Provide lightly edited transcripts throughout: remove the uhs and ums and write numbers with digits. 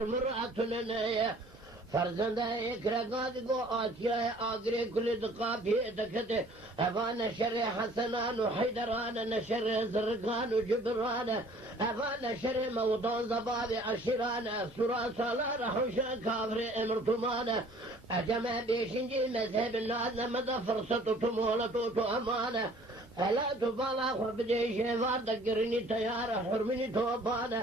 مرأة لنا فرزنده اكرقات قو آتيا آقري كل دقابي دكته أفانا شر حسنان وحيدران نشر زرقان وجبران أفانا شر موضان زبابي عشران سورة صلاة حوشا كافر امرتمان أجمع بيشنجي مذهب الناس مدى فرصة تمولة أمانة ألا تبالا خبدي شفار دقرني تيار حرمني توبانا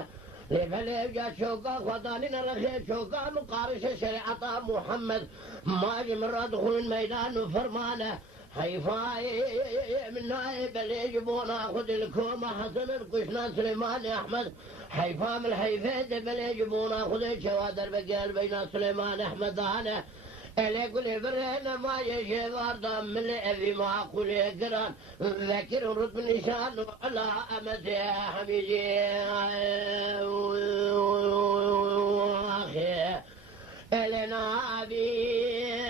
لفليف جا شوكا خداني نرخي شوكا مقارش شريعة محمد ما جمر دخول الميدان وفرمانه حيفاي من نائب اللي يجبونا خذ الكومة حسن القشنا سليمان أحمد حيفا من الحيفيد اللي يجبونا خذ الشوادر بقال بين سليمان أحمد أنا اللي يقول برهنا ما يشي واردا من اللي ما أقول يقران ذكر رد من نشان على أمد يا حبيبي أخي النبي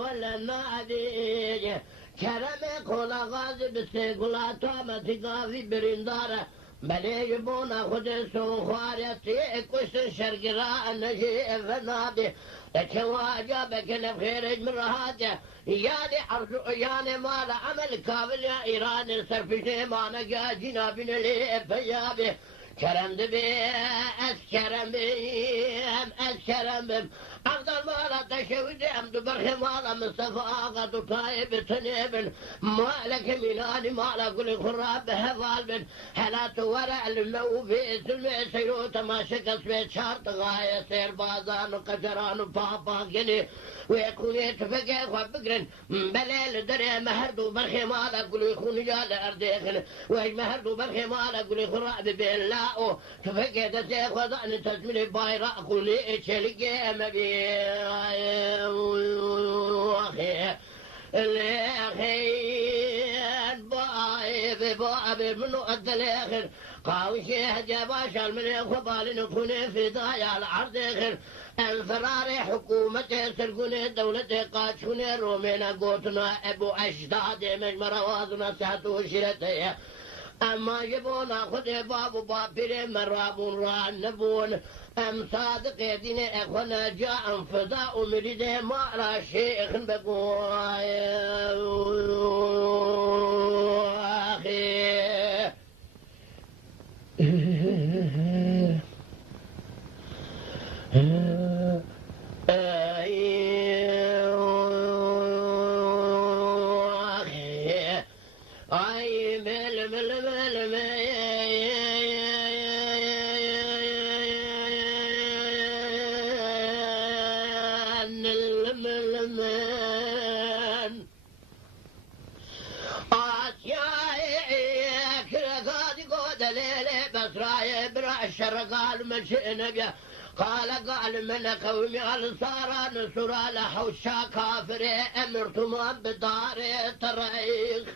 ولا النبي كرم كل غازي بسيقلا تامتي غازي برندارة بلي يبونا خد سوخاريتي كوش شرقراء نجي فنابي تواجه بكنا بخير من رهاته يعني أرجو يعني ما لا عمل كامل يا إيران سرفشي ما نجا جنابنا لي فيابي كرم دبي أسكرم بهم أسكرم بهم أفضل مالا تشويدي أمد برخي مالا مصطفى آغد طايب تنيب مالك ميلاني مالا كل خراب هفال بن هلا تورع المو في سلمي سيرو تماشك اسمي شارط غاية سير بازان وقجران وبابا قني ويكون يتفقه وبقرن بليل دري مهردو برخي مالا كل يخون جال أرديخن ويج مهردو برخي مالا كل خراب بالله تفقه دسيخ وضعني تزمني بايراء كل إيشلقه مبي أخي الأخير باي منو أدى الآخر قاوي شيخ جباشا الملك وبالي نكون في ضايع العرض آخر الفراري حكومته سرقوني دولته قاتشوني رومينا قوتنا أبو أجداد مجمرة وازنا ساتو شرته أما جبونا خد بابو بابيري مرابون رانبون أم صادق يدين أخونا جاء فضاء مريده ما لا شيخ بقوة أخي قال من شئنا قال من قومي الصار نصر لحوشا كافر امرتم بدار الطريق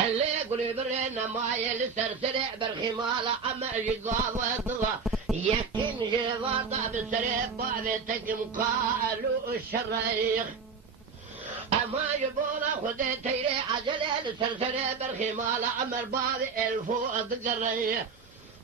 اللي يقول برينا ما يلسرسرع برخمال عما يقاوض يكن جواطا بسرع بابتكم قالوا الشريخ أما يبونا خذي تيري عجلة لسرسرع برخمال عمر باب الفوق ذكريه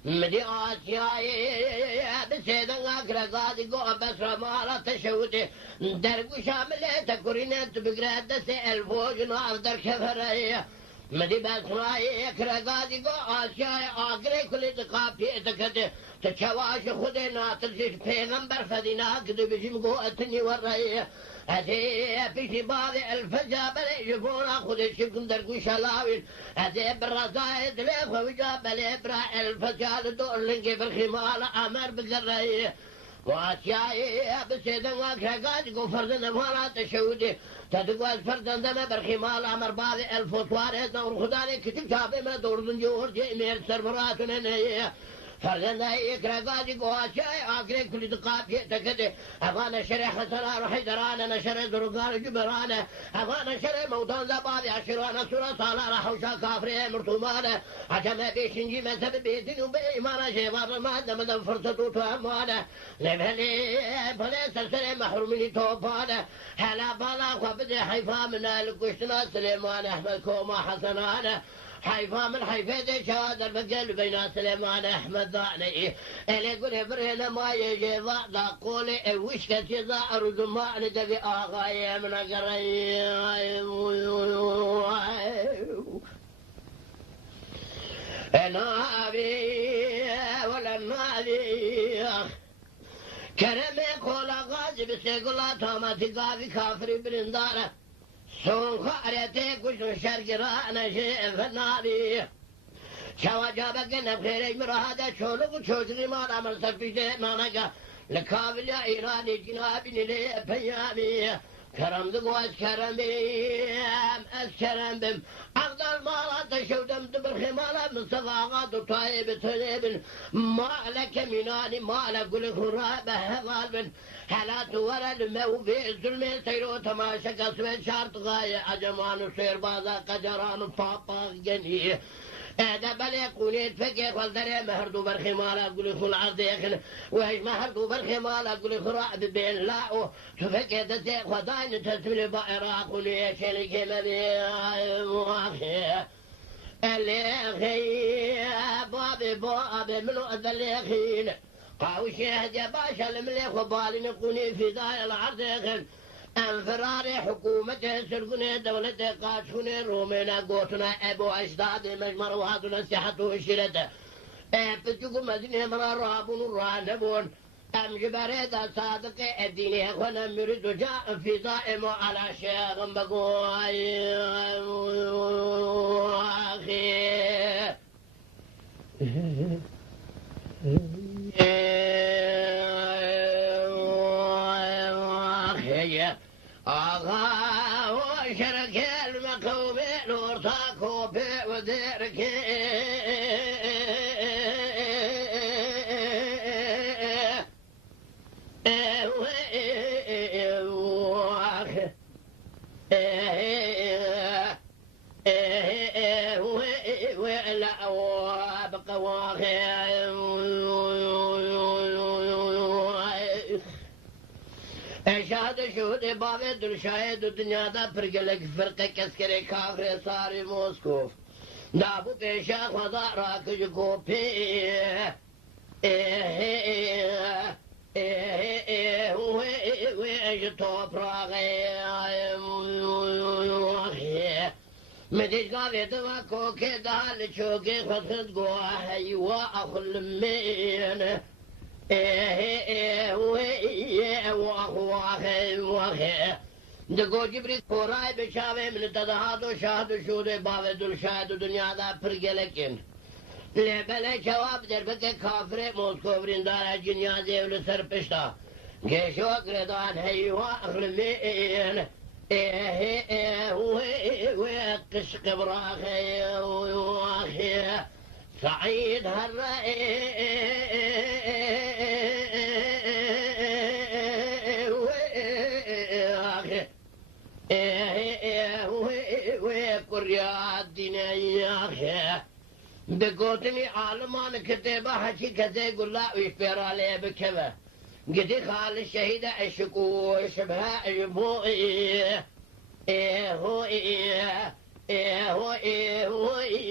مدي آسيا بسيدن أكرا قادي قوة بسرا مالا تشودي درقو شاملة تكورينة بقراد دسي الفوج ناف در كفرية مدي بسراي أكرا قادي قوة آسيا آقري كل دقابي اتكده تشواش خودي ناتل شش پیغمبر فدينا كده بجم قوة تني ورأيه أتي بيشي بعض الفجابل يجبونا خذ الشبكم درقو شلاوين أتي بالرزايد ليف وجاب الإبرا الفجال دور لنكي في الخمال أمر بقرية وأشياء بسيدن وكاقات يقول فردن فالا تشودي تدقوا فردن دم بالخمال أمر بعض الفطوار دور خداني كتب شابي ما دور دنجور جيمير سربراتنا نيه فرزنا يكره قاعد يقول شيء آخر كل دقائق يتكده أفانا شري حسنا حيدرانا نشر درقان جبرانا أفانا شري موطن زبادي عشرانا سورة صالة حوشا كافرين مرتومانا عشان بيشنجي مذهب بيتين وبإيمانا شيبار ما دم فرصة توامانا لفلي سلسلة محرومين توفانا هلا بالا وبدي حيفا من القشنا سليمان أحمد كوما حسنانا حيفا من حيفيد شهادة البقل بين سليمان أحمد ضعني اللي يقول برهنا ما يجي ضع قولي وش كتيزا أرد ما ندبي آغاية من قريب نابي ولا نابي كرمي قولا غازي بسيقلا توماتي قافي كافري برندارة سون خاريتي كشن شرقرانا شيء فنابي شوا جابك نبخيري مرهادة شولوك شوشني مانا مرسفيشي مانكا لكابل يا إيراني جنابي نلي بيامي كرم دقواز كرمي أسكرم بم أقدر مالا تشودم دبر خمالا مصطفى غاضو طيب طيب مالك مناني مالك قل خرابة هغال بن حالات ورد موفي الظلم سيرو تماشا قسم شرط غاية أجمان سير بازا قجران بابا جنيه هذا بل يكون يتفكر والدري مهردو برخمالا قولي خل عرضيخن وهيش مهردو برخمالا قولي خراء ببين لاؤو تفكر تسيق وداين تسمي بائراق قولي يشيني كمالي مواخي الليخي بابي منو الليخين قاوشي هدي باشا المليخ وبالي نقوني في داي العرضيخن انفراري حكومته سرقني دولته قاشوني رومينا قوتنا ابو اجدادي مجمر وهاتنا سيحته وشيرته بتجوكو مدينة مرا رابون رانبون ام جبريدا صادق الديني اخوانا مريدو جاء في دائم على شيخ بقوي اخي آغا وشرك المقومين ورتاكو بي وديرك ولا وابقى واخي شهد شهود بابي دل شاهد الدنيا دا فرقلك فرقة كسكري كافر صاري موسكوف دابو بيشا خدا راكج كوبي ويش توبراغي مديش قابي دوا كوكي دال شوكي خدخد قواهي واخل مين واخي دقو جبريل قراي بشاوي من تدهادو شاهدو شودي باوي دل شاهدو دنيا دا پرگلکن لبله جواب در بکه کافر موسکوورین دارا جنیا زیول سر پشتا گشو اقردان هیوا اغلمین قشق براخي واخي سعيد بقوتني عالمان كتابة حشي كذا يقول لا ويشبير عليه بكذا قدي خال الشهيدة عشقو شبها يبو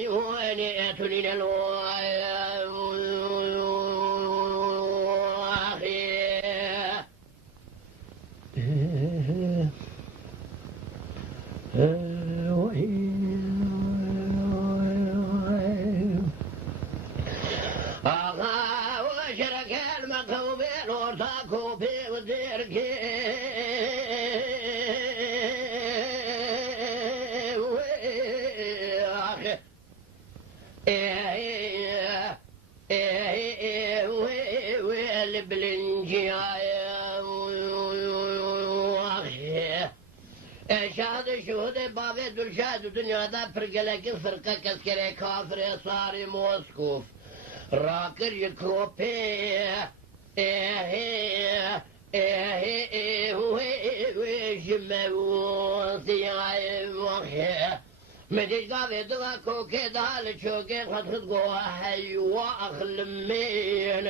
هو أنا أتولين شهد شهود بابي دل شهد الدنيا دا فرقلك فرقة كسكري كافر صاري موسكوف راكر يكروبي جمعوثي عيوخي مديش قابي دغا كوكي دال شوكي خطخط قواهي واخلمين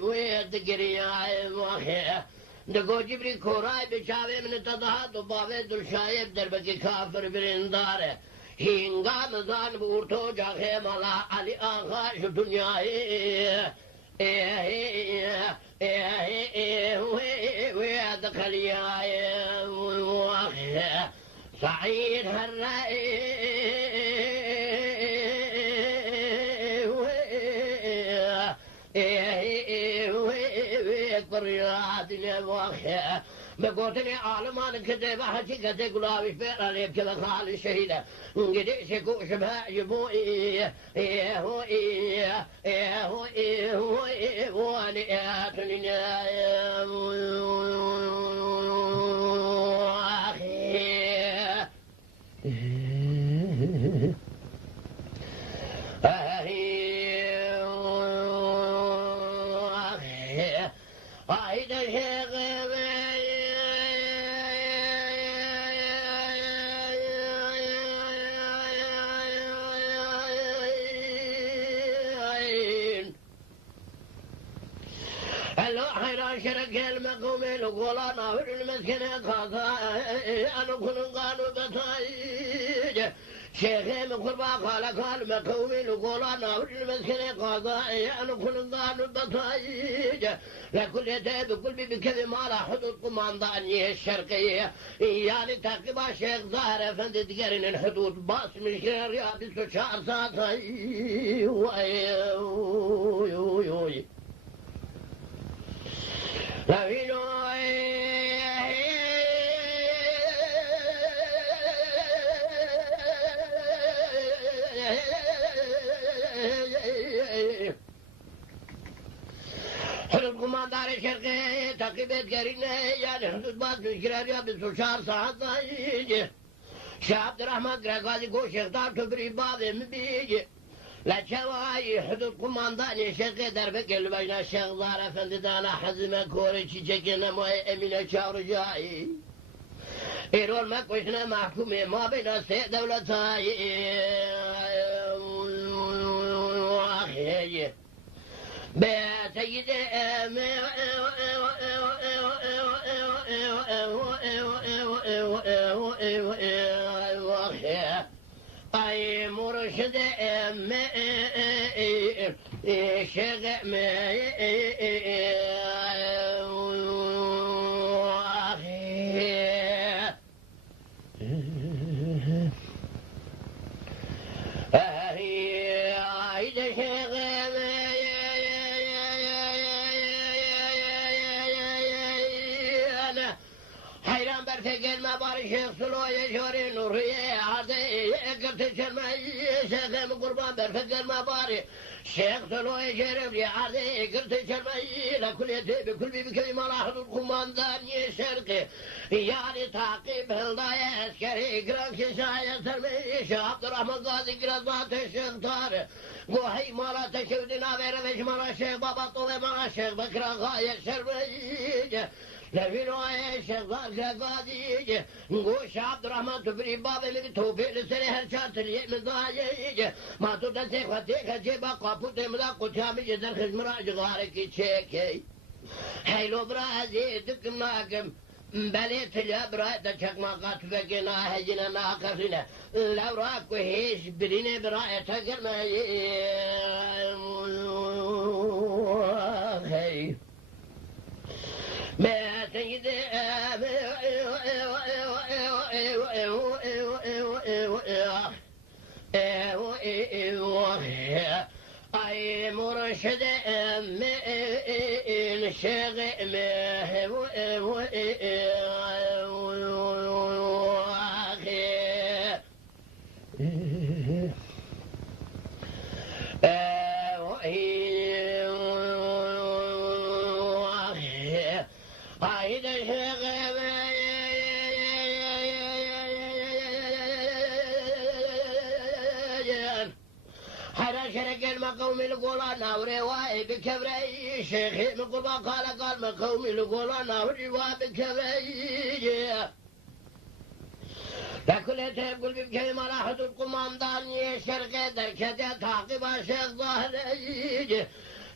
ويدقري عيوخي دقو جبري كوراي بشاوي من تضها دباوي دل شايب دربكي كافر برنداره هنگام زان بورتو جاخي مالا علي آخا شو دنياي دخل يا سعيد اكبر يا دنيا بقولتني عالمان كذا حكي كذا قلابي فير عليك كذا خالي شهيدة قديش يكون شبه يبو هو وانا اتني شرك المقوم لقولا ناور المسكنة خاصة أنا كن قانو بتايج شيخ مقربا قال مقوم لقولا ناور المسكنة خاصة أنا كن قانو بتايج لكل يتاب كل بكذا ما لا حدود قماندانية الشرقية يعني تقريبا شيخ ظاهر أفندي تقرن الحدود باس مشكلة رياضي سوشار ساتي لا فينو حدود قماندار الشرقية تقريبا قرينة يعني حدود باس مشكلة رياضي سوشار ساتي شيخ عبد الرحمن قرقادي قو شيخ دار تبري بابي مبيجي لا شواي حدود قمانداني شيخ دربك اللي بين الشيخ ظهر افندي دانا حزمه كوري شجكنا ما امينه شاور جاي ايرول ما كوشنا محكومه ما بين السيد دولتاي اخي بسيدي أي مرشد شيخ حيران برفقل ما باري شيخ سلوية شوري نورية عادي قلت شرمي شيخ مقربان برفقل ما باري شيخ سلوية شوري عادي قلت شرمي لكل يتي بكل بكلمة لاحظ القمانداني الشرقي يعني تعقيب هلداية عسكري قران كشاية سرمي شيخ عبد الرحمن قاضي قرازات الشيخ طارق قوحي مالا تشودنا بيرفش مالا الشيخ بابا طوبي مالا الشيخ بكرا غاية سرمي لفينو يا شيخ قاضي نقول عبد الرحمن تبري بابا اللي توفي لسنة هالشات اللي من ضايج ما تدسي ختيك جيبا قابوت مدا قتامي جزر خزمرا جغارك تشيكي حيلو برازي دكناكم بليت الابرا دشك ما قاتفكنا هجنا ناقفنا لو راكو هيش بريني براء تقرنا هي ما سيدي أي مرشد الشيخ قومي لقولا ناوري واي بكبري شيخي من قربا قال ما قومي لقولا ناوري واي بكبري لكل تيب قل بكلمة لا حدود قمانداني الشرقي دركة تعقب الشيخ ظاهر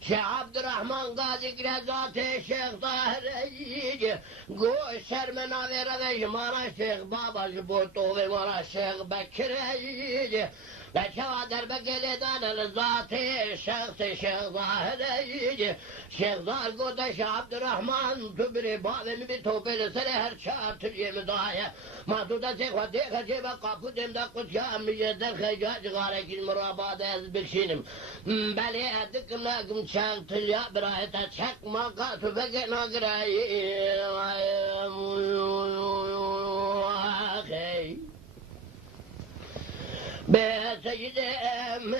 Şeyh Abdurrahman Gazi Grezat-ı Şeyh Tahir'e Goş Şermena Vereve Mara Şeyh Babacı Boto ve Mara Şeyh Bekir'e Beçeva derbe geledan el zat-ı Şeyh Zahir'e Şeyh Zahir Goda Şeyh Abdurrahman Tübri Bağvemi bir topeli sene her çartır yemi dahi Mahduda Şeyh Dekha Cebe kapı demde kutya Miyyeden Hecacı Garekil Murabada ezbekşinim Beli edik lakum çaktır ya bir ayete çekma katı feke nagirayi Be seyyidem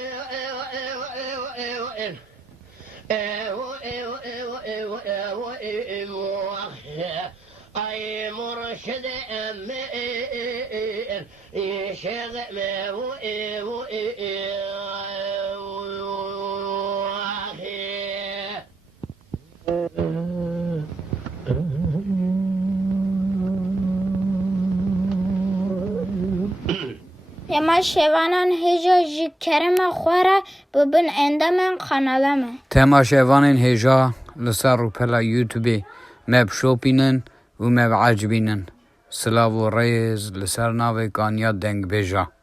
Ay murşidem Yama şevanan heja ji kerema xwara bibin endemen kanalama. Tema şevanên hêja li ser rûpela YouTubeê me bişopînin û me biecibînin. Silav û rêz li ser navê Kaniya Dengbêja.